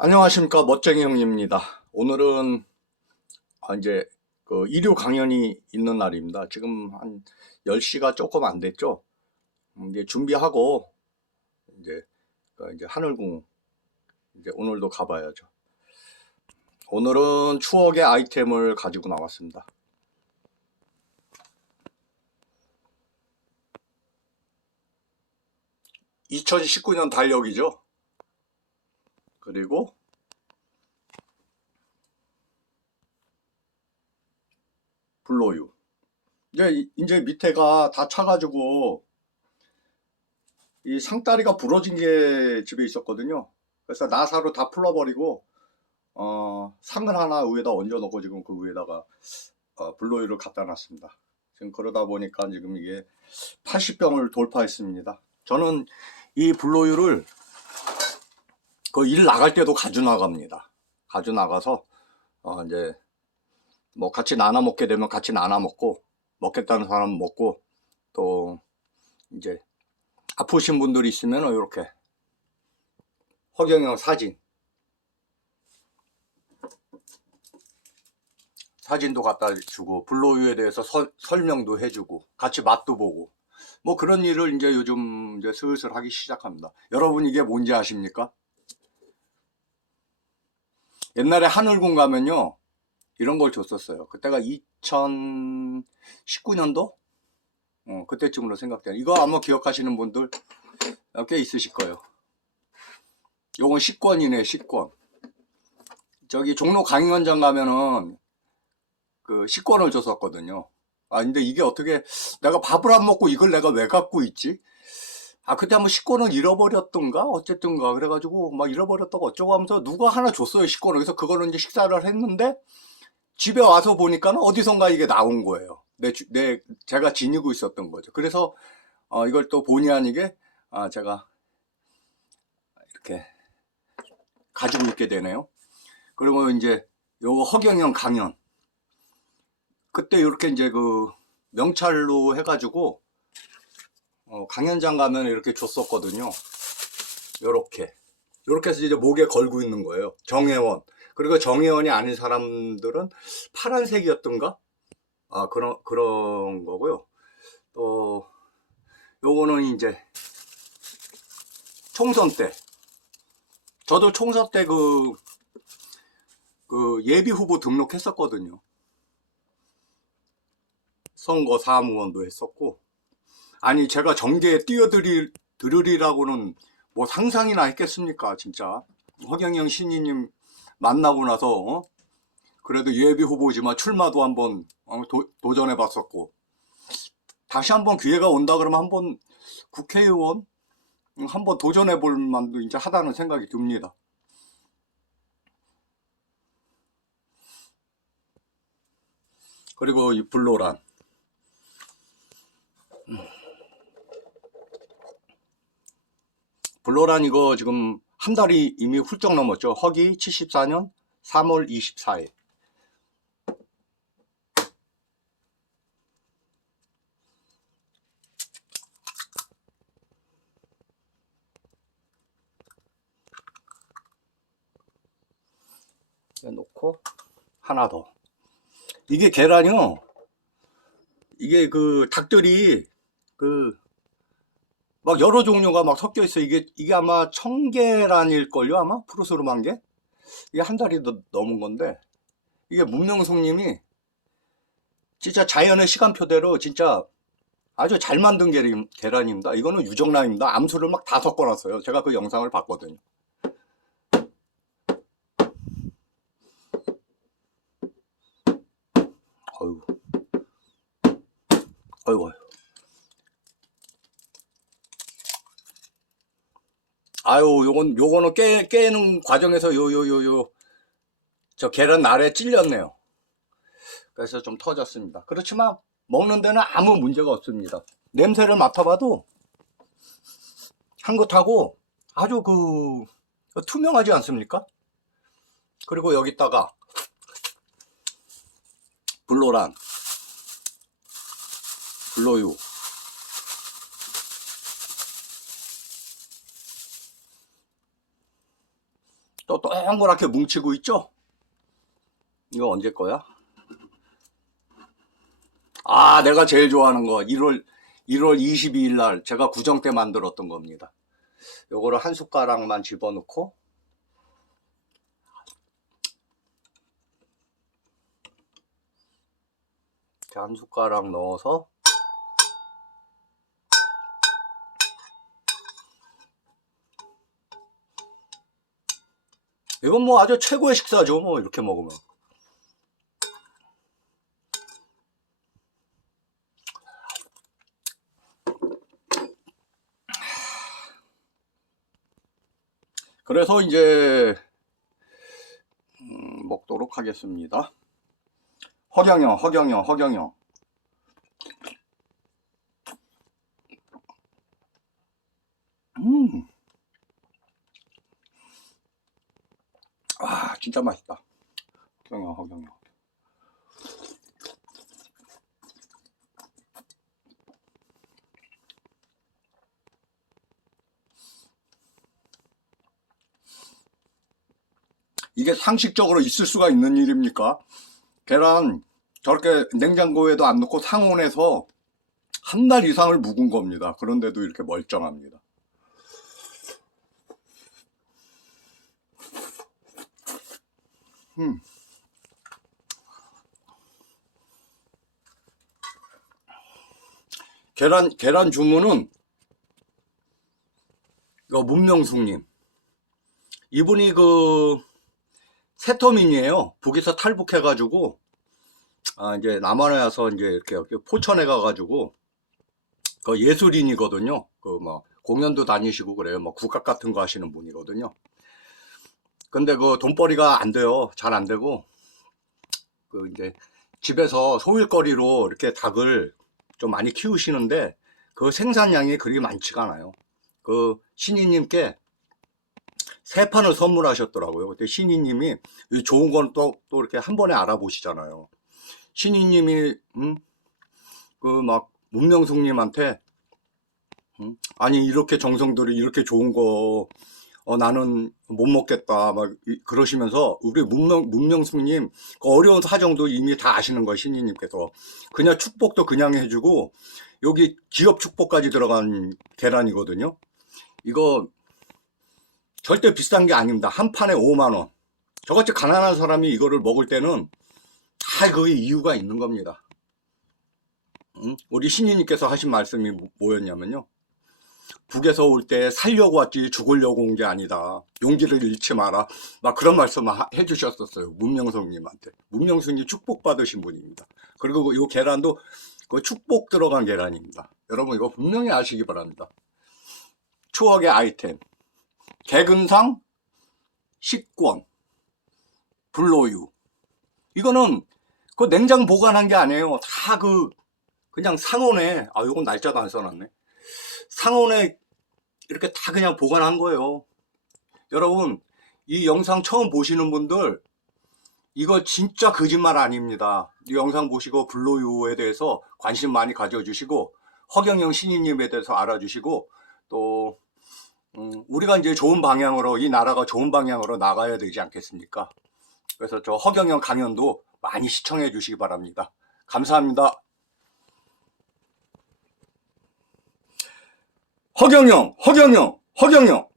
안녕하십니까 멋쟁이 형입니다. 오늘은 아, 이제 그 일요 강연이 있는 날입니다. 지금 한 10시가 조금 안 됐죠. 음, 이제 준비하고 이제 그 이제 하늘궁 이제 오늘도 가봐야죠. 오늘은 추억의 아이템을 가지고 나왔습니다. (2019년) 달력이죠. 그리고 불로유. 이제 이- 이제 밑에가 다 차가지고 이 상다리가 부러진 게 집에 있었거든요. 그래서 나사로 다 풀어버리고 어, 상을 하나 위에다 얹어 놓고 지금 그 위에다가 어, 불로유를 갖다 놨습니다. 지금 그러다 보니까 지금 이게 80병을 돌파했습니다. 저는 이 불로유를 그 일 나갈 때도 가져 나갑니다. 가져 나가서 어, 이제 뭐 같이 나눠 먹게 되면 같이 나눠 먹고 먹겠다는 사람은 먹고 또 이제 아프신 분들이 있으면 이렇게 허경영 사진 사진도 갖다 주고 불로유에 대해서 서- 설명도 해주고 같이 맛도 보고 뭐 그런 일을 이제 요즘 이제 슬슬 하기 시작합니다. 여러분 이게 뭔지 아십니까? 옛날에 하늘궁 가면요 이런 걸 줬었어요. 그때가 2019년도? 어, 그때쯤으로 생각돼요. 이거 아마 기억하시는 분들 꽤 있으실 거예요. 요건 식권이네, 식권. 저기 종로 강인원장 가면은 그 식권을 줬었거든요. 아, 근데 이게 어떻게 내가 밥을 안 먹고 이걸 내가 왜 갖고 있지? 아, 그때 한번 식권을 잃어버렸던가? 어쨌든가. 그래가지고 막 잃어버렸다고 어쩌고 하면서 누가 하나 줬어요, 식권을. 그래서 그거를 이제 식사를 했는데 집에 와서 보니까는 어디선가 이게 나온 거예요. 내, 주- 내, 제가 지니고 있었던 거죠. 그래서, 어, 이걸 또 본의 아니게, 아, 제가, 이렇게, 가지고 있게 되네요. 그리고 이제, 요 허경영 강연. 그때 이렇게 이제 그, 명찰로 해가지고, 어, 강연장 가면 이렇게 줬었거든요. 요렇게. 요렇게 해서 이제 목에 걸고 있는 거예요. 정혜원. 그리고 정혜원이 아닌 사람들은 파란색이었던가? 아, 그런, 그런 거고요. 또, 요거는 이제, 총선 때. 저도 총선 때 그, 그 예비 후보 등록했었거든요. 선거 사무원도 했었고. 아니, 제가 정계에 뛰어들이, 들으리라고는 뭐 상상이나 했겠습니까, 진짜. 허경영 신이님 만나고 나서 어? 그래도 예비 후보지만 출마도 한번 어, 도, 전해 봤었고 다시 한번 기회가 온다 그러면 한번 국회의원 음, 한번 도전해 볼 만도 이제 하다는 생각이 듭니다. 그리고 이 블로란 블로란 이거 지금 한 달이 이미 훌쩍 넘었죠. 허기 74년 3월 24일. 놓고 하나 더. 이게 계란이요. 이게 그 닭들이 그 막 여러 종류가 막 섞여 있어. 이게 이게 아마 청계란일 걸요. 아마 푸르스름한 게. 이게 한 달이 더 넘은 건데 이게 문명숙님이 진짜 자연의 시간표대로 진짜 아주 잘 만든 계란, 계란입니다. 이거는 유정란입니다. 암수를 막 다 섞어놨어요. 제가 그 영상을 봤거든요. 어휴. 어휴, 어휴. 아유, 요건, 요거는 깨, 깨는 과정에서 요, 요, 요, 요, 저 계란 날에 찔렸네요. 그래서 좀 터졌습니다. 그렇지만, 먹는 데는 아무 문제가 없습니다. 냄새를 맡아봐도, 향긋하고, 아주 그, 투명하지 않습니까? 그리고 여기다가, 블로란, 블로유, 또 동그랗게 뭉치고 있죠? 이거 언제 거야? 아, 내가 제일 좋아하는 거. 1월, 1월 22일 날 제가 구정 때 만들었던 겁니다. 요거를 한 숟가락만 집어넣고, 한 숟가락 넣어서, 이건 뭐 아주 최고의 식사죠. 뭐 이렇게 먹으면. 그래서 이제 음, 먹도록 하겠습니다. 허경영, 허경영, 허경영. 음. 아, 진짜 맛있다. 허경영, 허경영. 이게 상식적으로 있을 수가 있는 일입니까? 계란 저렇게 냉장고에도 안 넣고 상온에서 한 달 이상을 묵은 겁니다. 그런데도 이렇게 멀쩡합니다. 음. 계란 계란 주문은 이거 문명숙님 이분이 그 세터민이에요. 북에서 탈북해가지고 아 이제 남한에 와서 이제 이렇게, 이렇게 포천에 가가지고 그 예술인이거든요. 그 뭐 공연도 다니시고 그래요. 뭐 국악 같은 거 하시는 분이거든요. 근데 그 돈벌이가 안 돼요. 잘 안 되고 그 이제 집에서 소일거리로 이렇게 닭을 좀 많이 키우시는데 그 생산량이 그리 많지가 않아요. 그 신이님께 세 판을 선물하셨더라고요. 그때 신이님이 이 좋은 건 또 또 이렇게 한 번에 알아보시잖아요. 신이님이 음? 그막 문명숙님한테 음? 아니 이렇게 정성들이 이렇게 좋은 거 어, 나는 못 먹겠다 막 이- 그러시면서 우리 문명 문명숙님 그 어려운 사정도 이미 다 아시는 거예요 신이님께서 그냥 축복도 그냥 해주고 여기 기업 축복까지 들어간 계란이거든요. 이거 절대 비싼 게 아닙니다. 한 판에 5만 원. 저같이 가난한 사람이 이거를 먹을 때는 다 그게 이유가 있는 겁니다. 응? 우리 신이님께서 하신 말씀이 뭐- 뭐였냐면요. 북에서 올 때 살려고 왔지 죽으려고 온 게 아니다. 용기를 잃지 마라. 막 그런 말씀을 하- 해주셨었어요. 문명성님한테. 문명성님 축복받으신 분입니다. 그리고 이 계란도 그 축복 들어간 계란입니다. 여러분 이거 분명히 아시기 바랍니다. 추억의 아이템. 개근상, 식권, 불로유. 이거는 그 냉장 보관한 게 아니에요. 다 그 그냥 상온에 아 이건 날짜도 안 써놨네. 상온에 이렇게 다 그냥 보관한 거예요. 여러분 이 영상 처음 보시는 분들 이거 진짜 거짓말 아닙니다. 이 영상 보시고 불로유에 대해서 관심 많이 가져주시고 허경영 신임님에 대해서 알아주시고 또 음, 우리가 이제 좋은 방향으로 이 나라가 좋은 방향으로 나가야 되지 않겠습니까? 그래서 저 허경영 강연도 많이 시청해 주시기 바랍니다. 감사합니다. 허경영, 허경영, 허경영.